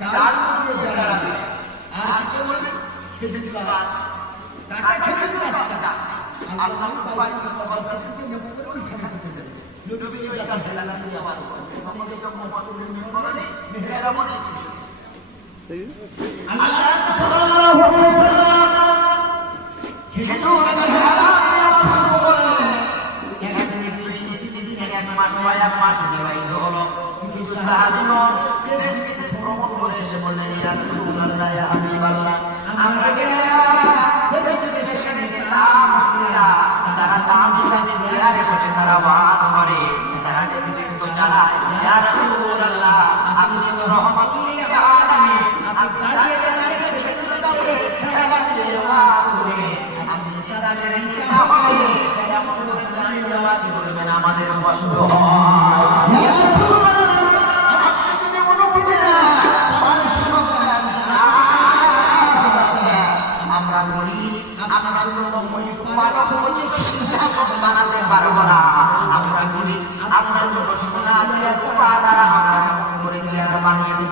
তার মধ্যে বেড়াবে আর কি করবে খেজুর গাছ কাটা খেজুর গাছটা আল্লাহ পাক বাসা থেকে নেমে করে ওইখানে করতে যাবে নবী এই গাছে লাগানো আবার আমাদের যখন মাতুলের মেহরানে মেহরানা বলেছে আল্লাহ সাল্লাল্লাহু আলাইহি ওয়াসাল্লাম খেজুর গাছের হারাম একদিন দুই দিন এক মাস নয় এক মাস নির্বাহিত হলো কিছু সাহাবীও তেজবিতে ভ্রমণ করে এসে বললেন ইয়া রাসূলুল্লাহ ইয়া হাবিবাল্লাহ আমরা তেজবিতে সেখানে তাম ক্রিয়া তারা তাম সাথে ক্রিয়ারে বসে তারা বাদ করে তারা নেতৃত্ব চালায়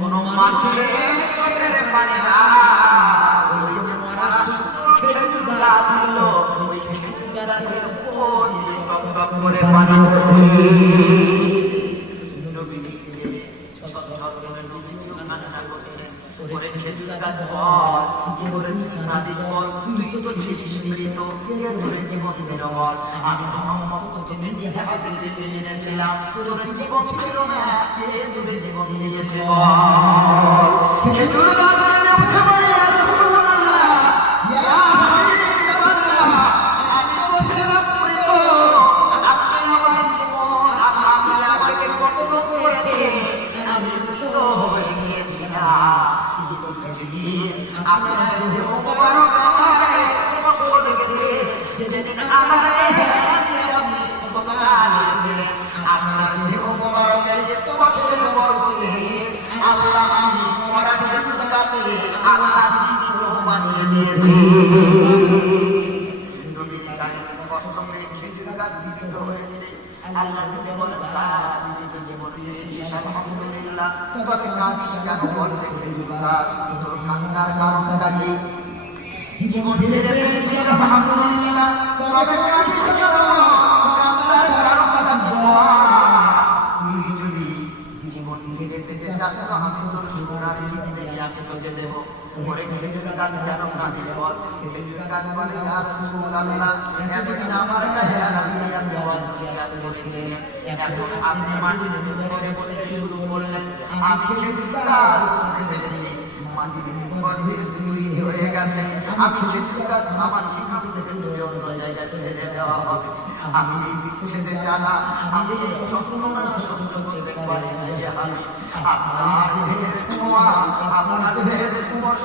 কোনো মাছের পানি না ওই যে মরা শুকনো খেজুর গাছ ছিল ওই খেজুর গাছের উপর দিয়ে টপ টপ করে পানি পড়ছে নবী ছোট ছোট করে নবী কান্না করছেন ওরে খেজুর গাছ বল কি করে নাজিস বল তুই তো ছিস মৃত কে ধরে জীবন দিল বল আমি মোহাম্মদ তোকে নিজে হাতে দিয়ে এনেছিলাম তোর জীবন ছিল না কে ধরে জীবন দিয়েছে আল্লাহ জীবিত বানিয়ে দিয়েছি তার আল্লাহ নবী বলেন জীবিত জীবন দিয়েছি আলহামদুলিল্লাহ তোমাকে কাজ শিকার করতে কান্নার কারণটা কি জীবন ধীরে পেয়েছি আলহামদুলিল্লাহ তোমাকে কাজ শিকার কান্নার কারণটা দোয়া তুই যদি জীবন ধীরে পেতে চাস আমি তো সুরার জীবনে ইয়াকে তোকে দেব। ওরে খেজুর গাছ যেন কাজে বল খেজুর গাছ বলে রাসূলুল্লাহ এতদিন আমার কাছে এখন আপনি মাটির বসে শুরু করলেন আমি দেখেছি তৈরি হয়ে গেছে খেজুর গাছ আমার এখান থেকে তুলে অন্য জায়গায় ফেলে দেওয়া হবে আমি বিচ্ছেদে জানা আমি স্বপ্ন সত্য করতে পারি। আপনার দেহের ছোঁয়া আপনার স্পর্শ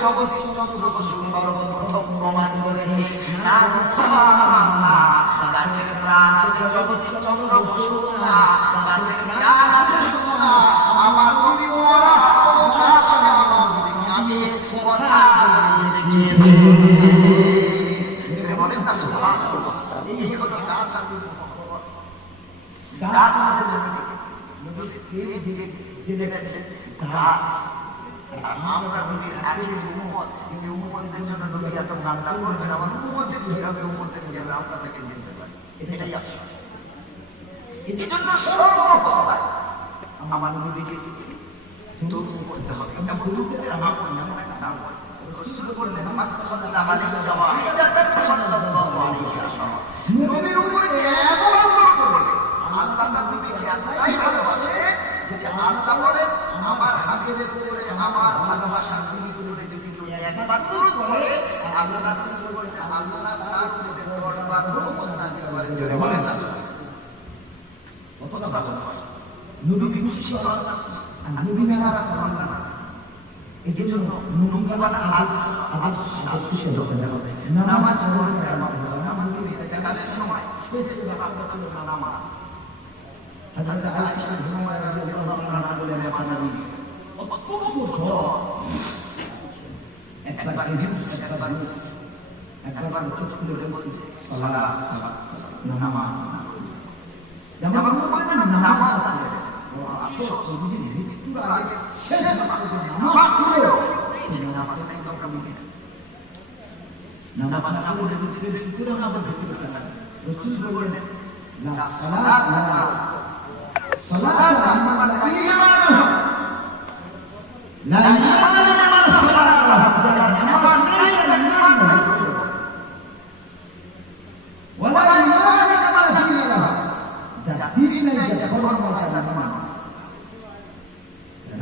সুন্দর সুন্দর প্রমাণ করেছে গাছের বসু না গাছের না আমার গাছ গাছ আমরা নবীর আগে উম্মত, যে উম্মতের জন্য নবী এত কান্না করবেন আমার উম্মতের কীভাবে উম্মতের কীভাবে আপনাদেরকে চিনতে পারি। এটাই আসল এই সর্বপ্রথম আমার নবীকে তবু করতে হবে। এটা বলতে আমার এমন একটা নাম রসুল বললেন মাসআল্লাহ আলাইহি সাল্লাল্লাহু আলাইহি ওয়াসাল্লাম নবীর উপরে এত আল্লাহ নবীকে এতটাই ভালোবাসে যে আল্লাহ বলে হাবিবের উপরে আমার ভালোবাসা তুমি করে একবার করে আল্লাহ রাসূল বলেছে আল্লাহ তার উপরে দশবার রহমত নাযিল করে জোরে বলেন না। কতটা ভালোবাসা নবী খুশি নবী মেরা করার না এই জন্য নবীওয়ালা আদর্শ আদর্শ আদর্শ হতে হবে নামাজ পড়তে নামাজ পড়তে সময় শেষ হয়ে যাবে নামাজ। রাদিয়াল্লাহু আনহা বলেন আমার নবী অপূর্ব ঝড় একবার ইহুস একবার একবার চোখ খুলে বলছে সালাত সালাত নামাজ নামাজ আছে আফসোস মৃত্যুর আগে শেষ নামাজ নামাজ ছিল সেই নামাজটা একদম কমিটি নামাজ পড়লে মৃত্যুর নামাজ ঢুকে গেল রাসূল লা সালাত লা সালাত আমার ঈমান লা ঈমান আমার সালাত নামাজ নেই ঈমান ওয়ালা ঈমান আমার দিন যারা দিন নাই যারা ধর্ম তারা নামাজ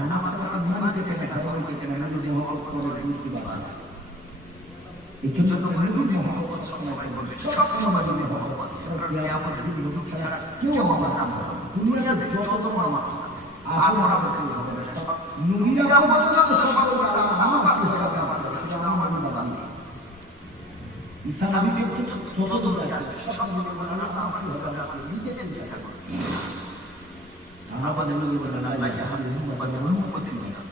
নামাজ পড়া মানে থেকে ধর্ম থেকে নবী মহব্বত করে বুঝতে পারে এই জন্য নবী মহব্বত সবসময় বলবে সব সময় নবী মহব্বত কিয়ামত দিন নবী ছাড়া কেউ আমার নাম দুনিয়াতে যত মামা আপনারা বলতে হবে নবীরা বলতে তো সবার উপর আমার কি হবে আমার সেটা আমার নাম আমার করুন? আমাদের নবী নবী উম্মতের নিকট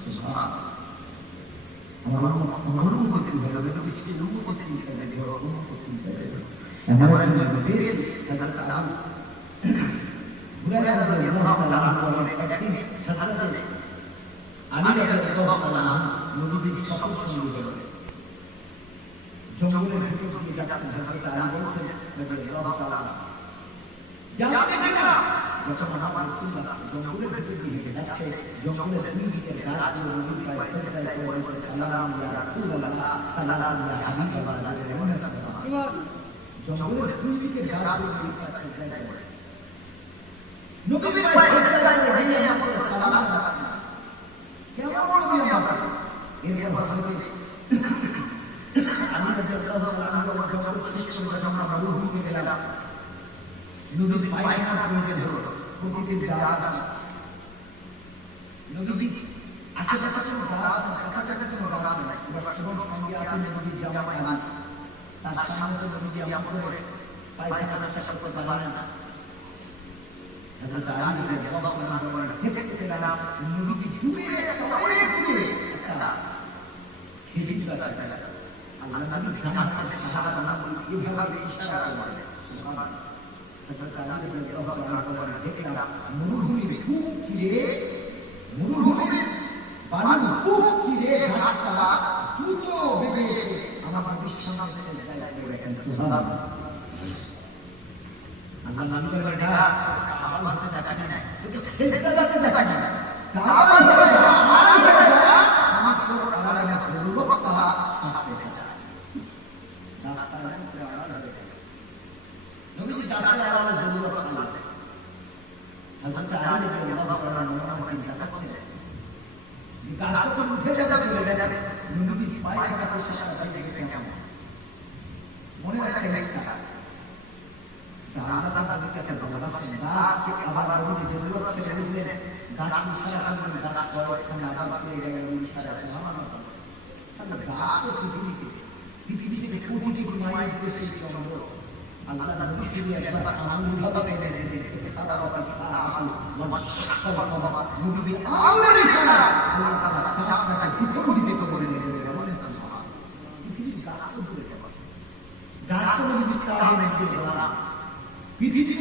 আমার নবী হুরায়রা রাদিয়াল্লাহু তাআলা নবীর সকল সঙ্গী জঙ্গলের ভিতর দিয়ে যাচ্ছেন হযরত আলী বলছেন রাদিয়াল্লাহু তাআলা জানতে না যখন আমার রাসূলুল্লাহ জঙ্গলের ভিতর দিয়ে হেঁটে যাচ্ছে জঙ্গলের দুই দিকে গাছগুলো নবীর পায়ে সেজদায় পড়ে বলছে সালাম ইয়া রাসূলুল্লাহ সালাম ইয়া হাবিবাল্লাহ এমন একটা এবার জঙ্গলের দুই দিকে গাছগুলো নবীর পায়ে সেজদায় পড়ে নবীর পায়ে সেজদায় পড়ে দিয়ে আমার সালাম কেমন নবী আমার এরপর হযরত আমি রাদিয়াল্লাহু তাআলা শেষ করে যখন আমরা মরুভূমিতে গেলাম নবীর পায়খানার প্রয়োজন হলো প্রতিদিন রাত নবীজি আশেপাশে কোনো গাছ কাছাকাছি কোনো গাছ নেই। এবার এবং সঙ্গে আছে নবীর জামাই আলী। তার সামনে তো নবীজি এমন করে পায়খানা পেশাব করতে পারে না। হযরত আলী রাদিয়াল্লাহু আনহু বলেন, হেঁটে হেঁটে গেলাম, মরুভূমির খুব চিরে মরুভূমির বালু খুব চিরে ঘাসটা দ্রুত বেগে এসে আমার নবীর সামনে গেছেন। আল্লাহ নবী বলেন, "না, আমার হাতে দেখা নেই। তোকে সেজদাতে দেখা নেই। কাবার হয়ে যা, আমার হয়ে যা, আমার কোনো আড়ালে না, জরুরতটা হাত রেখে যা।" রাস্তার উপরে আড়াল হয়ে গেল। নবীজি গাছের আড়ালে জরুরত ছিল। হযরত আলী রাদিয়াল্লাহু আনহু মনে মনে চিন্তা করছিলেন, যে গাছ যখন উঠে যাবে চলে যাবে, নবীজি পায়খানা পেশাব করতে দেখতে কেমন? মনে একটা ইচ্ছা। আল্লাহ তাআলা নবীকে একটা ভালোবাসেন। গাছকে আবার নবীজি জরুরত ছেড়ে দিলেন। গাছ ইশারা করলেন, গাছ কয়েকখানে আবার ফিরে গেল ওই ইশারা। সুবহানাল্লাহ। তাহলে গাছ তো পৃথিবীতে পৃথিবীতে কোটি কোটি মাইল দূরে সেই চন্দ্র আল্লাহ নবী শুধু একবার আমূলভাবে মেনে নিলেন ইখতারাবাত আস-সাআতু ওয়া মাশাক্কাল কমার নবীজির আউলের ইশারা আল্লাহ তাআলা চাঁদটাকে দ্বিখণ্ডিত করে দিলেন বলেন সুবহানাল্লাহ পৃথিবীর গাছ তো দূরে গেল গাছ তো নবীজির কাজে নিজে গোলাম পৃথিবী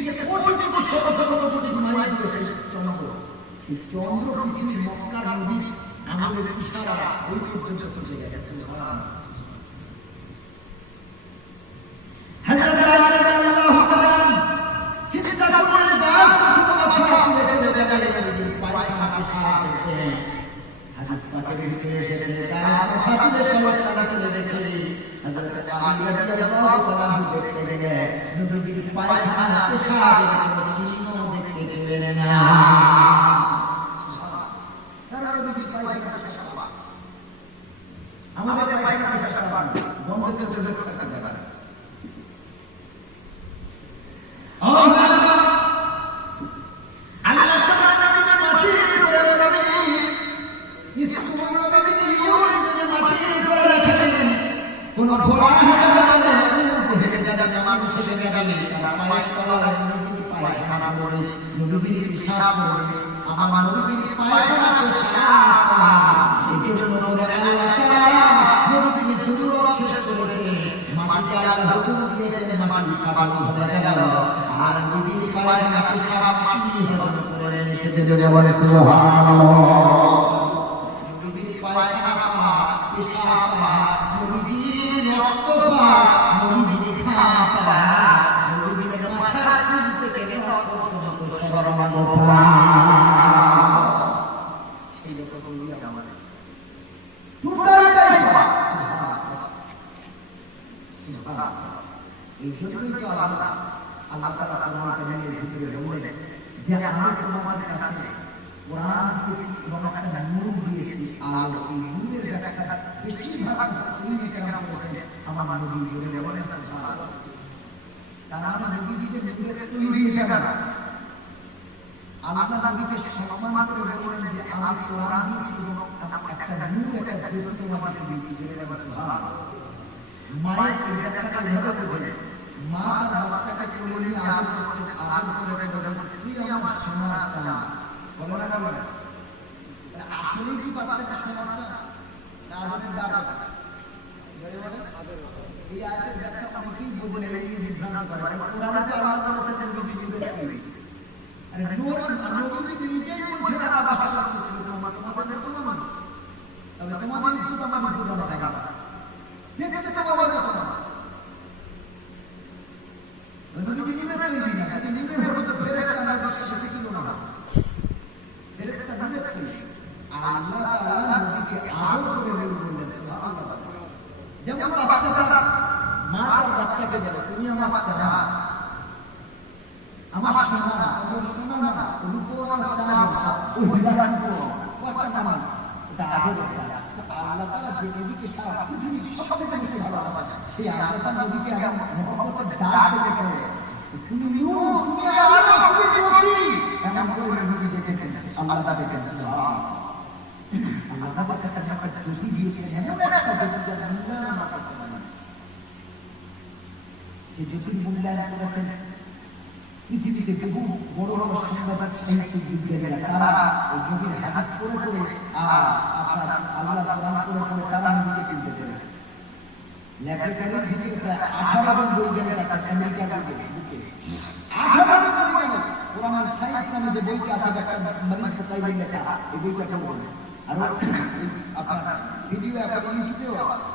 থেকে কোটি কোটি মাইল দূরে সেই চন্দ্র এই চন্দ্র পৃথিবীর মক্কার নবী আমলের ইশারা ওই পর্যন্ত চলে গেছে সুবহানাল্লাহ হযরত আলী রাদিয়াল্লাহু তাআলা চিন্তা করলেন গাছ থেকে মাথা তুলে চলে যাবে নবীজি পায়খানা পেশাব করতে হাদিস পাকের ভিতরে এসেছে গাছ মাথা সমস্যাটা চলে গেছে হযরত আলী রাদিয়াল্লাহু তাআলা দেখতে গেলেন নবীজির পায়খানা পেশাবের কোনো চিহ্ন দেখতে পেলেন না। পায়খানা পেশাব নবীজির রক্ত নবীজির খাপা নবীজির মাথা থেকে সেই রকম ইয়া আমাদের টোটালটাই এই জন্যই তো আল্লাহ আল্লাহ তাআলা কোরআন কারীমের ভিতরে বললেন যে আমি তোমাদের কাছে কোরআন দিয়েছি এবং একটা নূর দিয়েছি আর এই নূরের ব্যাখ্যা বেশিরভাগ মুসলিম কেরাম করেছেন আমার নবী বলে বলেন সুবহানাল্লাহ তারা আমার নবীজিকে নূরের তৈরি কেন আল্লাহ নবীকে সম্মান করে বলেন যে আমি কোরআন দিয়েছি একটা নূর একটা জ্যোতি তোমাদের দিয়েছি যে সুবহানাল্লাহ মায়ের এই ব্যাখ্যাটা এভাবে বোঝে মা তার বাচ্চাকে কোলে নিয়ে করছে আদর করে বলে তুই আমার সোনার চাঁদ বলে না বলে আসলেই কি বাচ্চাটা সোনার চাঁদ না আদরের বলে এই আয়াতের ব্যাখ্যা অনেকেই বোঝে এই বিভ্রান্ত করে। কোরআনে তো আল্লাহ বলেছে যে আরে নূর নবী নিজেই বলছেন আল্লাহ বাসা করতেছে তোমাদের তো না তবে তোমাদের ইজ্জত আমার ইজ্জত আমার টাকা দেখতে তো বলার মতো না নবীজি নিজে তৈরি না কিন্তু নিজে হলো তো ফেরেশতা না বিশ্বাসে টিকিল না ফেরেশতা নিজে তৈরি আল্লাহ তাআলা নবীকে আদর করে নবী বললেন সুবহানাল্লাহ যেমন বাচ্চাটা মা তার বাচ্চাকে বলে তুমি আমার বাচ্চা না আমার সোনা না আমার সোনা না রূপো না চাঁদ ওই হীরা রূপো কয়টা নাম এটা আদর আল্লাহ তাআলা যে নবীকে সারা পৃথিবীর সবচেয়ে বেশি ভালোবাসেন সেই আল্লাহ নবীকে আমার মহব্বতের ডাক ডেকেছে তুমি নূর তুমি আলো তুমি জ্যোতি এমন করে নবী ডেকেছেন আল্লাহ তাদেরকে আল্লাহ তাদের কাছে একটা জ্যোতি দিয়েছেন এমন একটা জ্যোতি যার মূল্যায়ন আমরা করতে পারি না। জ্যোতির মূল্যায়ন করেছেন, পৃথিবীতে বহু বড় বড় সাংবাদিক, সাহিত্যিক বিজ্ঞানীরা তারা এই গভীর হাদিস করে করে আপনার আল্লাহ কোরআন করে করে তারা নিজেকে চিনতে পেরেছে। ল্যাবরেটরির ভিতরে প্রায় আঠারো জন বৈজ্ঞানিক আছে আমেরিকার বুকে। আঠারো জন বৈজ্ঞানিক। কোরআন সায়েন্স নামে যে বইটা আছে ডাক্তার মারিস কোতাইবি লেখা। এই বইটা পড়বেন আর আপনার ভিডিও এখন ইউটিউবেও আছে।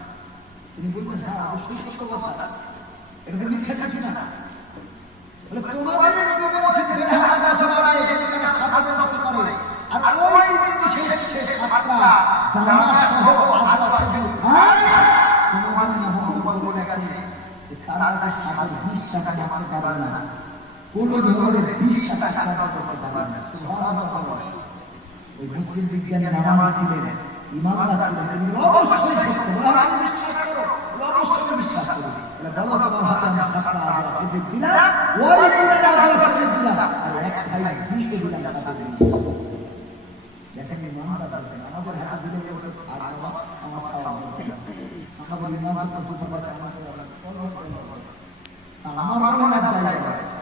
তিনি বলবেন হ্যাঁ অবশ্যই সত্য কথা। এটা তো মিথ্যা কিছু না। বলে তোমাদের নবী বলেছেন দেড় হাজার বছর আগে যদি তারা নষ্ট করে। আর ওই দিন শেষ শেষ সাতটা জামা সহ তারা সাপের বিষ টাকা মারতে পারবে না। কোনো ধরনের বিষ টাকা আক্রান্ত করতে পারবে না। সুবহানাল্লাহ ওই মুসলিম বিজ্ঞানী নামাজ ছিলেন। ইমামদার ছিলেন তিনি অবশ্যই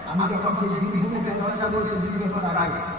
আমি যখন সেই বীরভূমে ব্যবসা করেছি দুই বছর আগে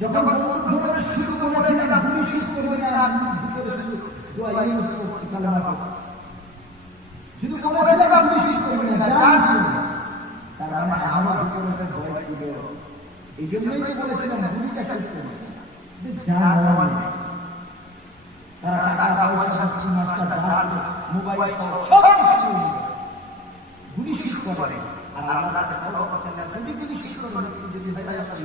যখন ধরে শুরু করেছিলেন গুলি শুরু করবে না আমি ভিতরে শুধু দোয়া ইউজ করছি কালামা করছি শুধু বলেছিলেন গুলি শুরু করবে না জানি শুরু তার মানে আমার ভিতরে একটা ভয় ছিল। এই জন্যই তো বলেছিলাম গুলিটা শেষ করবে যা শুরু করে। আর আল্লাহ কাছে বড় কথা যদি গুলি শুরু করে। যদি ভাই আসলে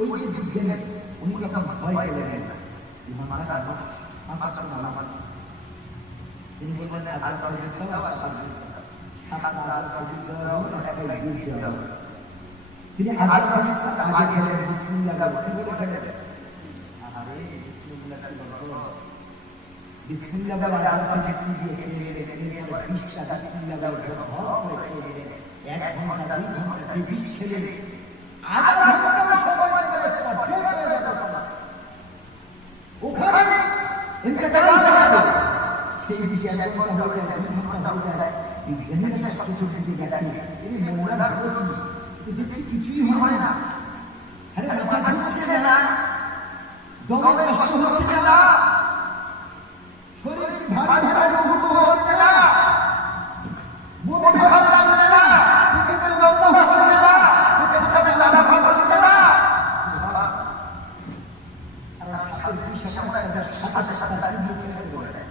ওই যে বিজ্ঞানী উনি যখন ভয় পেলেন ইমাম আলাদা আমার আমার তিনি বললেন আজ করে দিতে হবে সাতটা আজ করে দিতে হবে একটাই দিতে হবে তিনি আজ আগে খেলেন বিসমিল্লাহ কি বলে খেলেন আরে বিসমিল্লাহ কি বিসমিল্লাহ বলে আজ থেকে চিজিয়ে খেলে খেলে পরে বিশটা বিসমিল্লাহ বলে ঘর করে খেলে এক ঘণ্টা দুই ঘণ্টা যে খেলে আধা ঘন্টাও সময় দেবে স্পট ডেথ হয়ে যাবে ওখানে ইন্তেকাল করাবে সেই বিষয়ে এক ঘণ্টা হয়ে যায় দুই ঘণ্টা হয়ে যায় বিজ্ঞানীরা সব চতুর্দিকে দেখি এই মোল্লার প্রতি কি দেখছি কিছুই হয় না আরে মাথা ঘুরছে না দমে কষ্ট হচ্ছে না শরীর ভারী ভারী অনুভূত হচ্ছে না মনে ভালো লাগছে না পৃথিবীর গন্ধ হচ্ছে না পেছনে লাগা হচ্ছে না আর সাপের বিষ একটা সাথে সাথে তার মুখ ফেলে করে দেয়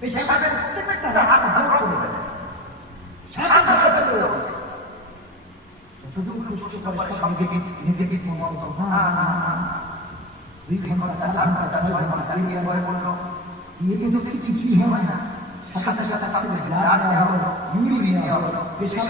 পেশাবের প্রত্যেকটা রাস্তা ব্লক করে দেয় সাথে সাথে ফেলে দেয় যতদূর কষ্ট করে সব নেগেটিভ নেগেটিভ মনে করো না না না দুই ঘণ্টা চার ঘণ্টা ছয় ঘণ্টা দিয়ে বলে বলল দিয়ে তো দেখছি কিছুই হয় না সাথে সাথে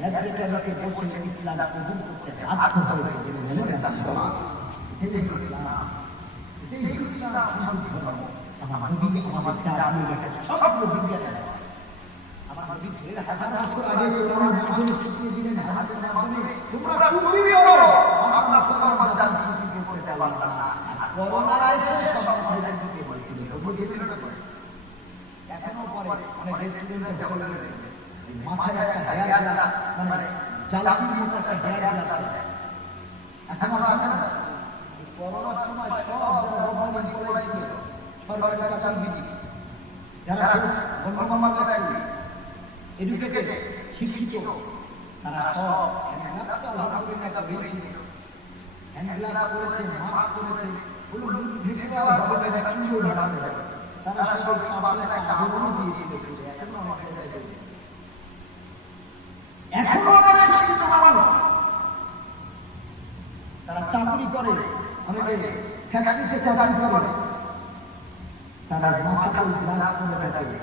ল্যাবরেটরিতে বসে ইসলাম কবুল করতে বাধ্য হয়েছে যে বলে এটাই ইসলাম। এটাই ইসলাম। শান্তি ধর্ম আমার নবী আমাদের যা সব আমার নবী দেড় হাজার বছর আগে শিখিয়ে দিলেন তোমরা আমরা পারলাম না করোনা এসে সব কথাই টুপি বলছিল বুঝেছিল না এখনও পরে। অনেক রেস্টুরেন্টে হোটেলে। মাথায় একটা হেয়ার জালা মানে জালাপির মতো একটা হেয়ার জালা এখনও আছে না করোনার সময় সব যারা গভর্নমেন্ট করেছিল সরকারি চাকরিজীবী যারা গণ্যমান্য ব্যক্তি এডুকেটেড শিক্ষিত তারা সব হ্যান্ডগ্লাভ তো আলহামদুলিল্লাহ একটা বেশি হ্যান্ডগ্লাভ করেছে মাস্ক করেছে ওগুলো মুখ হবে না চুলও ঢাকানো তারা সবাই পাতলা একটা আবরণ দিয়েছিল। এখনও অনেক এখনও অনেক শিক্ষিত মানুষ তারা চাকরি করে, অনেকে ফ্যাক্টরিতে চাকরি করে। তারা মাথাটা গ্লাস করে থাকে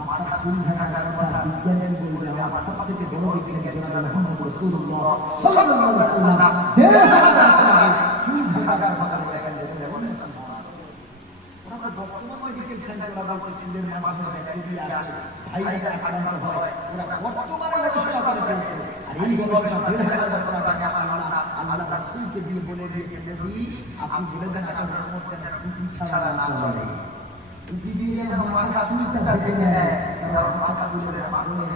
মাথা চুল ঢাকার কথা বিজ্ঞানী বলবে আমার সবথেকে বড় বিজ্ঞানী জনাব মোহাম্মদ চুল কথা দেখেন দেখেন ওরা তো বর্তমান বলছে চুলের মাধ্যমে ব্যাকটেরিয়া আসে ভাইরাস আক্রান্ত হয় ওরা বর্তমানে গবেষণা করে পেয়েছে আর এই গবেষণা দেড় হাজার বছর আগে আল্লাহ আল্লাহ রাসূলকে দিয়ে বলে দিয়েছে যে আপনি বলে দেন আপনার মোহাম্মদ যেন টুপি ছাড়া না চলে টুপি দিয়ে যেন মাথা চুলটা বেঁধে নেয় মাথা চুলের মাধ্যমে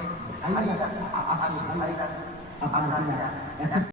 ভাইরাস আসে ভাইরাস আপনার